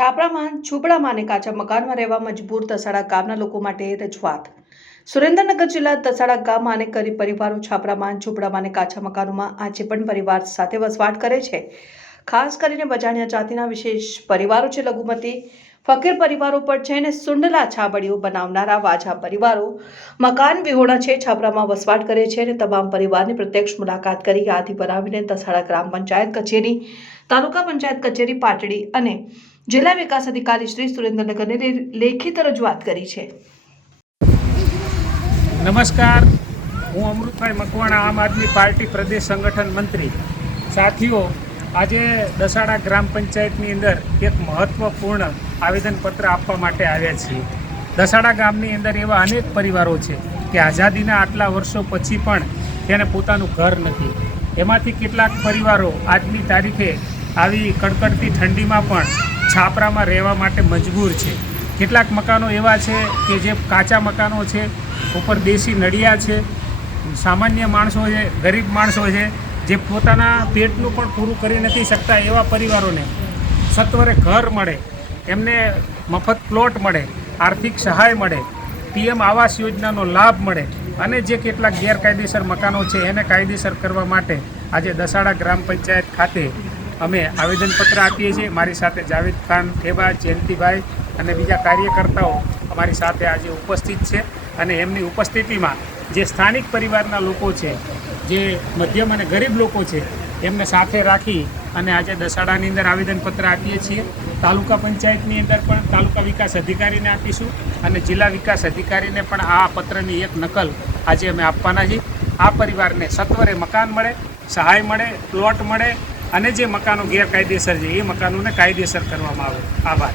છાપરામાં ઝૂંપડામાં અને કાચા મકાનમાં રહેવા મજબૂર તસાડા ગામના લોકો માટે રજૂઆત. સુરેન્દ્રનગર જિલ્લા તસાડા ગામમાં અનેક ગરીબ પરિવારો છાપરામાં ઝૂંપડામાં અને કાચા મકાનોમાં આજે પણ પરિવાર સાથે વસવાટ કરે છે. ખાસ કરીને બજાણિયા જાતિના વિશેષ પરિવારો છે લઘુમતી. ફકીર પરિવારો પર છે અને સુંડલા છાબડીઓ બનાવનારા વાજા પરિવારો. મકાન વિહોણા છે છાબરામાં વસવાટ કરે છે અને તમામ પરિવારની પ્રત્યક્ષ મુલાકાત કરી યાદી બનાવીને તસાડા ગ્રામ પંચાયત કચેરી, તાલુકા પંચાયત કચેરી પાટડી અને જિલ્લા વિકાસ અધિકારી શ્રી સુરેન્દ્રનગરને લેખિત રજૂઆત કરી છે. નમસ્કાર. હું અમૃતભાઈ મકવાણા, આમ આદમી પાર્ટી પ્રદેશ સંગઠન મંત્રી. સાથીઓ આજે દસાડા ગ્રામ પંચાયતની અંદર એક મહત્ત્વપૂર્ણ આવેદનપત્ર આપવા માટે આવ્યા છીએ. દસાડા ગામની અંદર એવા અનેક પરિવારો છે કે આઝાદીના આટલા વર્ષો પછી પણ તેને પોતાનું ઘર નથી. એમાંથી કેટલાક પરિવારો આજની તારીખે આવી કડકડતી ઠંડીમાં પણ છાપરામાં રહેવા માટે મજબૂર છે. કેટલાક મકાનો એવા છે કે જે કાચા મકાનો છે, ઉપર દેશી નળિયા છે. સામાન્ય માણસો છે, ગરીબ માણસો છે જે પોતાના પેટનું પણ પૂરું કરી નથી શકતા એવા પરિવારોને સત્વરે ઘર મળે, એમને મફત પ્લોટ મળે, આર્થિક સહાય મળે, પીએમ આવાસ યોજનાનો લાભ મળે અને જે કેટલાક ગેરકાયદેસર મકાનો છે એને કાયદેસર કરવા માટે આજે દસાડા ગ્રામ પંચાયત ખાતે અમે આવેદનપત્ર આપીએ છીએ. મારી સાથે જાવેદ ખાન ઠેબા જયંતિભાઈ અને બીજા કાર્યકર્તાઓ અમારી સાથે આજે ઉપસ્થિત છે. અને એમની ઉપસ્થિતિમાં જે સ્થાનિક પરિવારના લોકો છે, જે મધ્યમ અને ગરીબ લોકો છે, એમને સાથે રાખી અને આજે દસાડાની અંદર આવેદનપત્ર આપીએ છીએ. તાલુકા પંચાયતની અંદર પણ તાલુકા વિકાસ અધિકારીને આપીશું અને જિલ્લા વિકાસ અધિકારીને પણ આ પત્રની એક નકલ આજે અમે આપવાના છીએ. આ પરિવારને સત્વરે મકાન મળે, સહાય મળે, પ્લોટ મળે અને જે મકાનો ગેરકાયદેસર છે, એ મકાનોને કાયદેસર કરવામાં આવે. આભાર.